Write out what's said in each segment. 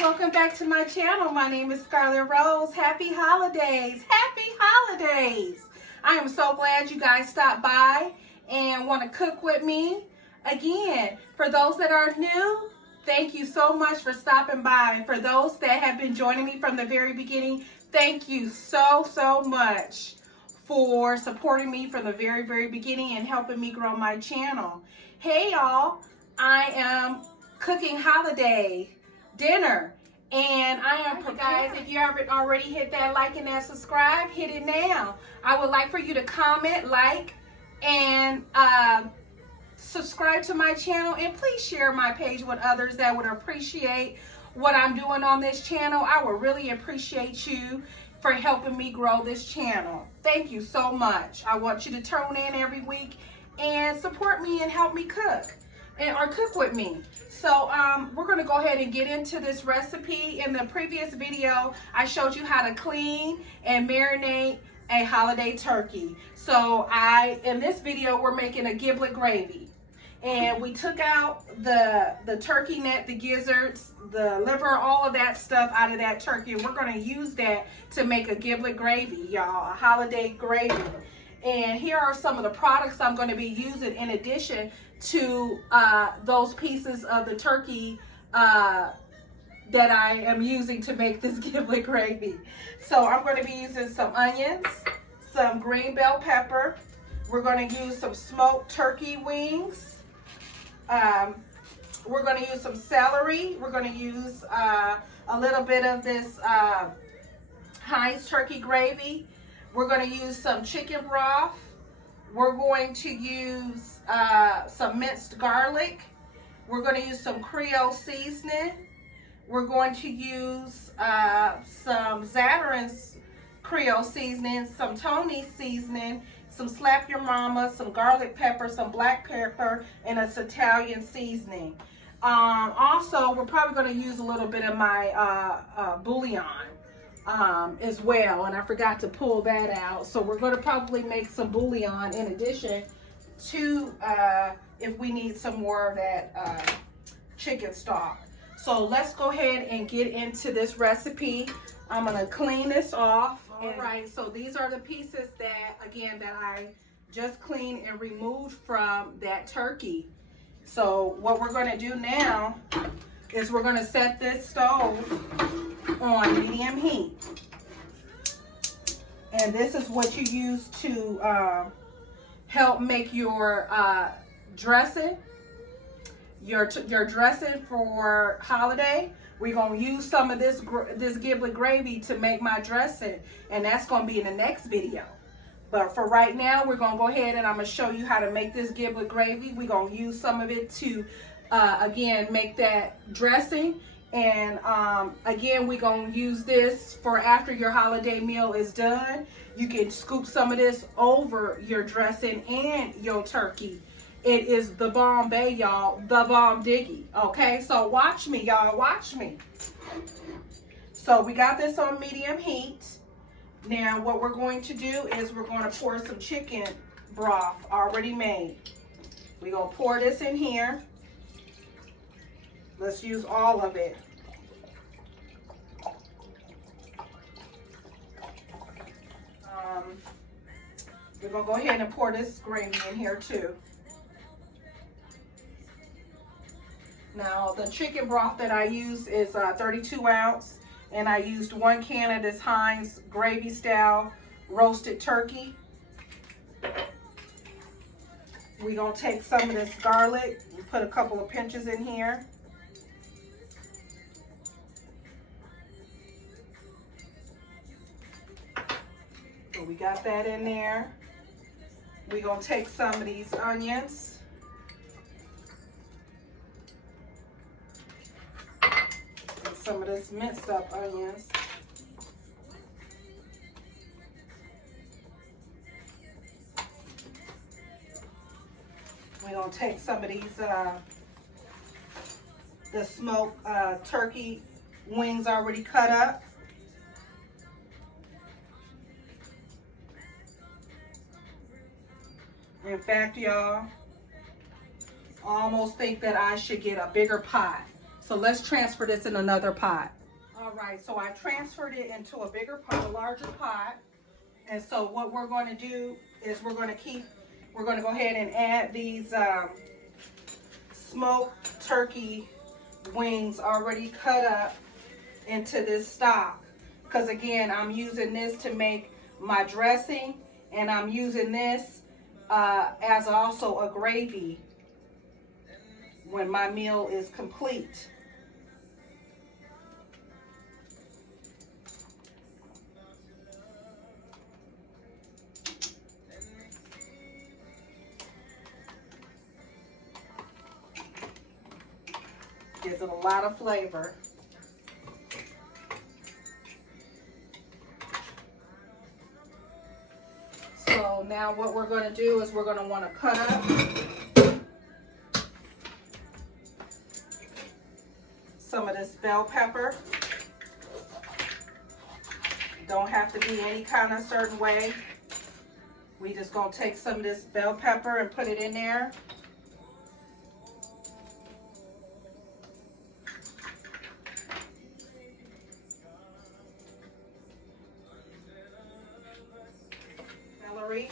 welcome back to my channel. My name is Scarlett Rose. Happy holidays. Happy holidays. I am so glad you guys stopped by and want to cook with me. Again, for those that are new, thank you so much for stopping by. For those that have been joining me from the very beginning, thank you so much for supporting me from the very beginning and helping me grow my channel. Hey y'all, I am cooking holiday dinner, and I am guys, if you haven't already hit that like and that subscribe, hit it now. I would like for you to comment, like, and subscribe to my channel, and please share my page with others that would appreciate what I'm doing on this channel. I would really appreciate you for helping me grow this channel. Thank you so much. I want you to tune in every week and support me and help me cook or cook with me. So we're going to go ahead and get into this recipe. In the previous video, I showed you how to clean and marinate a holiday turkey. So in this video, we're making a giblet gravy. And we took out the turkey neck, the gizzards, the liver, all of that stuff out of that turkey. And we're going to use that to make a giblet gravy, y'all, a holiday gravy. And here are some of the products I'm going to be using in addition to those pieces of the turkey that I am using to make this giblet gravy. So I'm going to be using some onions, some green bell pepper. We're going to use some smoked turkey wings. We're going to use some celery. We're going to use a little bit of this Heinz turkey gravy. We're going to use some chicken broth. We're going to use some minced garlic. We're going to use some Creole seasoning. We're going to use some Zatarain's Creole seasoning, some Tony's seasoning, some Slap Your Mama, some garlic pepper, some black pepper, and a Italian seasoning. Also, we're probably going to use a little bit of my bouillon as well, and I forgot to pull that out. So we're going to probably make some bouillon in addition to if we need some more of that chicken stock. So let's go ahead and get into this recipe. I'm going to clean this off. All right, so these are the pieces that I just cleaned and removed from that turkey. So what we're going to do now is we're going to set this stove on medium heat. And this is what you use to help make your dressing, your dressing for holiday. We're going to use some of this giblet gravy to make my dressing, and that's going to be in the next video. But for right now, we're going to go ahead and I'm going to show you how to make this giblet gravy. We're going to use some of it to, again, make that dressing. And again, we're going to use this for after your holiday meal is done. You can scoop some of this over your dressing and your turkey. It is the bomb, bae, y'all. The bomb diggy. Okay, so watch me, y'all. Watch me. So we got this on medium heat. Now what we're going to do is we're going to pour some chicken broth already made. We're going to pour this in here. Let's use all of it. We're going to go ahead and pour this gravy in here too. Now the chicken broth that I use is 32 ounce, and I used 1 can of this Heinz gravy style roasted turkey. We're going to take some of this garlic and put a couple of pinches in here. So we got that in there. We're going to take some of these onions. And some of this minced up onions. We're going to take some of these, the smoked turkey wings already cut up. In fact, y'all, I almost think that I should get a bigger pot So let's transfer this in another pot. All right, so I transferred it into a bigger pot, a larger pot. And so what we're going to do is we're going to go ahead and add these smoked turkey wings already cut up into this stock. Because again, I'm using this to make my dressing, and I'm using this as also a gravy when my meal is complete. Gives it a lot of flavor. So now what we're going to do is we're going to want to cut up some of this bell pepper. Don't have to be any kind of certain way. We just going to take some of this bell pepper and put it in there. Celery.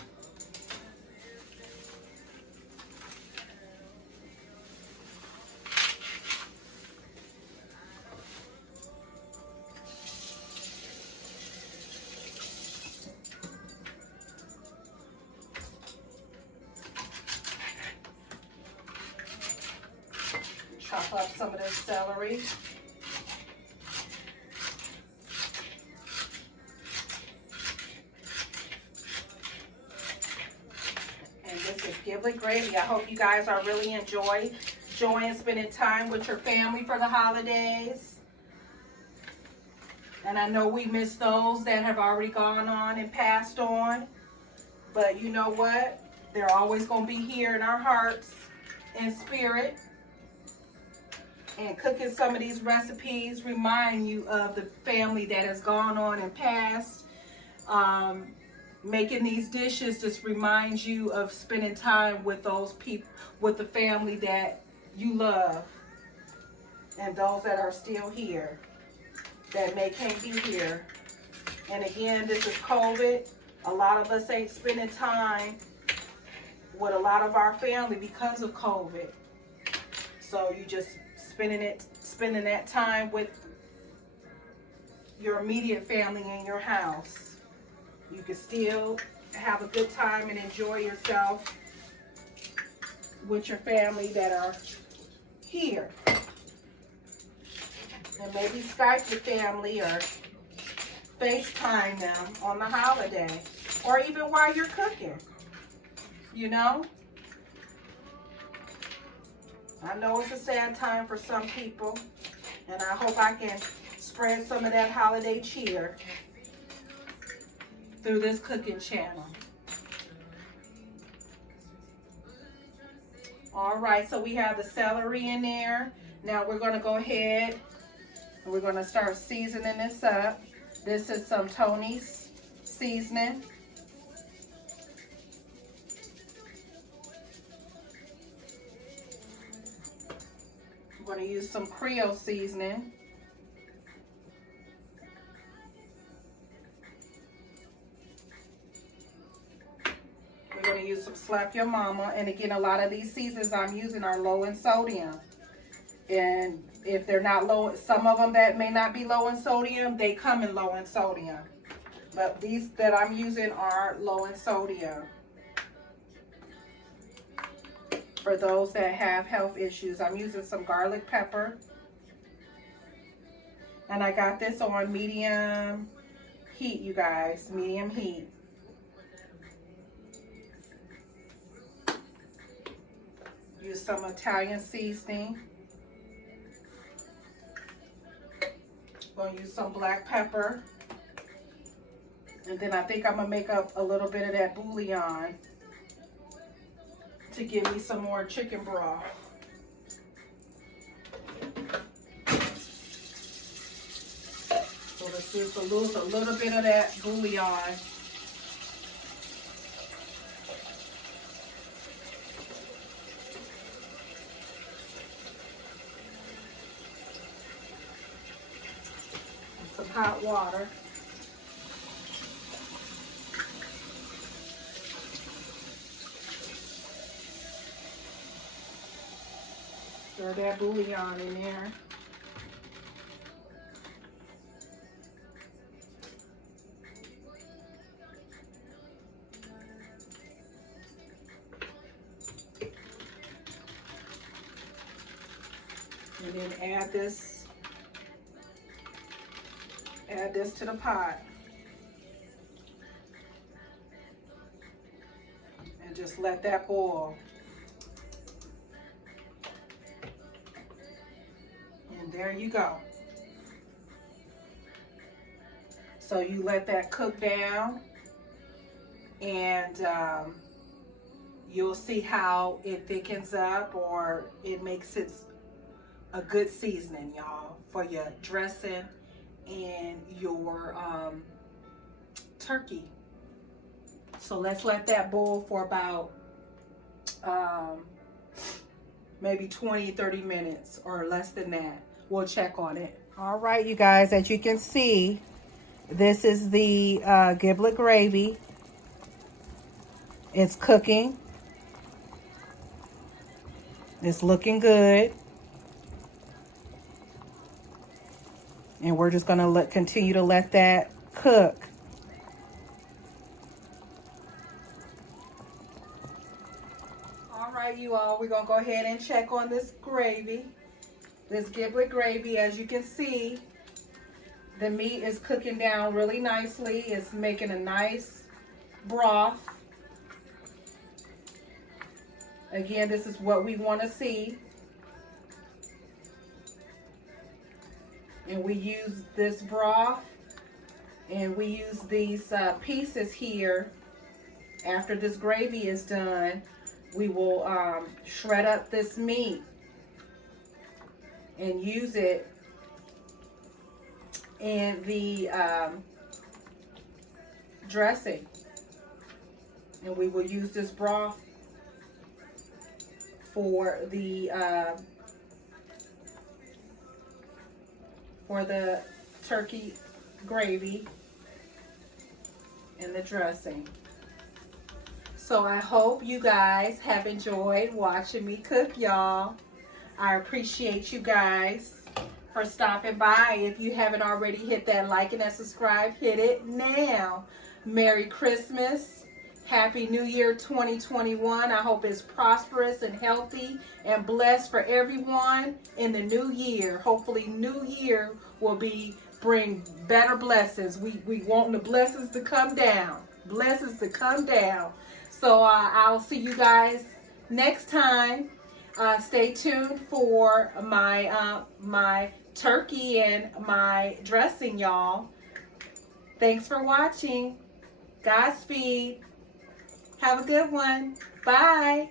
Chop up some of this celery. And this is giblet gravy. I hope you guys are really enjoying spending time with your family for the holidays. And I know we miss those that have already gone on and passed on. But you know what? They're always going to be here in our hearts and spirit. And cooking some of these recipes remind you of the family that has gone on and passed. Making these dishes just reminds you of spending time with those people, with the family that you love, and those that are still here, that can't be here. And again, this is COVID. A lot of us ain't spending time with a lot of our family because of COVID. So you just spending that time with your immediate family in your house. You can still have a good time and enjoy yourself with your family that are here. And maybe Skype your family or FaceTime them on the holiday, or even while you're cooking, you know? I know it's a sad time for some people, and I hope I can spread some of that holiday cheer through this cooking channel. All right, so we have the celery in there. Now we're going to go ahead and we're going to start seasoning this up. This is some Tony's seasoning. I'm going to use some Creole seasoning. We're going to use some Slap Your Mama. And again, a lot of these seasonings I'm using are low in sodium. And if they're not low, some of them that may not be low in sodium, they come in low in sodium. But these that I'm using are low in sodium. For those that have health issues, I'm using some garlic pepper. And I got this on medium heat, you guys, medium heat. Use some Italian seasoning. Going to use some black pepper. And then I think I'm going to make up a little bit of that bouillon to give me some more chicken broth. So let's just lose a little bit of that bouillon. hot water. Stir that bouillon in there. And then add this to the pot. And just let that boil. And there you go. So you let that cook down, and you'll see how it thickens up, or it makes it a good seasoning, y'all, for your dressing and your turkey. So let's let that boil for about maybe 20-30 minutes or less than that. We'll check on it. All right, you guys, as you can see, this is the giblet gravy. It's cooking. It's looking good. And we're just gonna continue to let that cook. All right, you all, we're gonna go ahead and check on this gravy. This giblet gravy, as you can see, the meat is cooking down really nicely. It's making a nice broth. Again, this is what we want to see. And we use this broth, and we use these pieces here. After this gravy is done, we will shred up this meat and use it in the dressing. And we will use this broth for the turkey gravy and the dressing. So I hope you guys have enjoyed watching me cook, y'all. I appreciate you guys for stopping by. If you haven't already hit that like and that subscribe, hit it now. Merry Christmas. Happy New Year 2021. I hope it's prosperous and healthy and blessed for everyone in the new year. Hopefully new year will bring better blessings. We want the blessings to come down. Blessings to come down. So I'll see you guys next time. Stay tuned for my turkey and my dressing, y'all. Thanks for watching. Godspeed. Have a good one. Bye.